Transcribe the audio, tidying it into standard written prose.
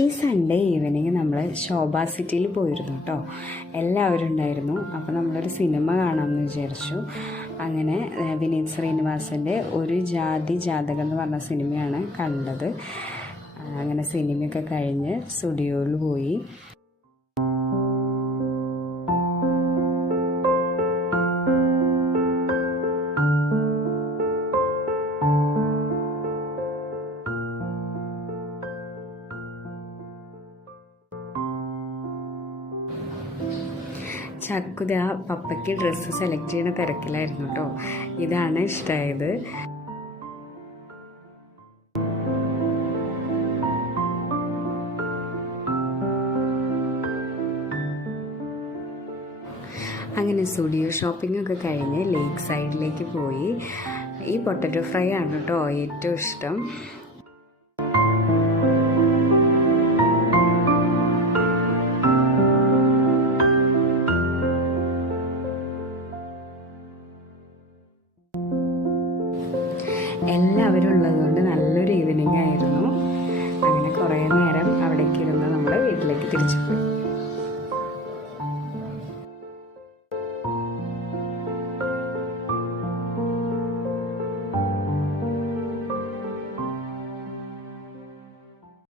ഈ Sunday evening നമ്മൾ ശോഭ സിറ്റിയിൽ പോയിരുന്നു കേട്ടോ. എല്ലാവരും ഉണ്ടായിരുന്നു. അപ്പോൾ നമ്മളൊരു സിനിമ കാണാമെന്ന് വിചാരിച്ചു. അങ്ങനെ വിനീത് ശ്രീനിവാസൻ്റെ ഒരു ജാതി ജാതകം എന്ന് പറഞ്ഞ സിനിമയാണ് കണ്ടത്. അങ്ങനെ സിനിമയൊക്കെ കഴിഞ്ഞ് സ്റ്റുഡിയോയിൽ പോയി. ചക്കുത പപ്പയ്ക്ക് ഡ്രസ്സ് സെലക്ട് ചെയ്യുന്ന തിരക്കിലായിരുന്നു കേട്ടോ. ഇതാണ് ഇഷ്ടമായത്. അങ്ങനെ സ്റ്റുഡിയോ ഷോപ്പിംഗ് ഒക്കെ കഴിഞ്ഞ് ലേക്ക് സൈഡിലേക്ക് പോയി. ഈ പൊട്ടറ്റോ ഫ്രൈ ആണ് കേട്ടോ ഏറ്റവും ഇഷ്ടം. എല്ലാവരും ഉള്ളതുകൊണ്ട് നല്ലൊരു ഈവനിങ് ആയിരുന്നു. അങ്ങനെ കുറേ നേരം അവിടേക്ക് ഇരുന്ന് നമ്മൾ വീട്ടിലേക്ക് തിരിച്ചു പോയി.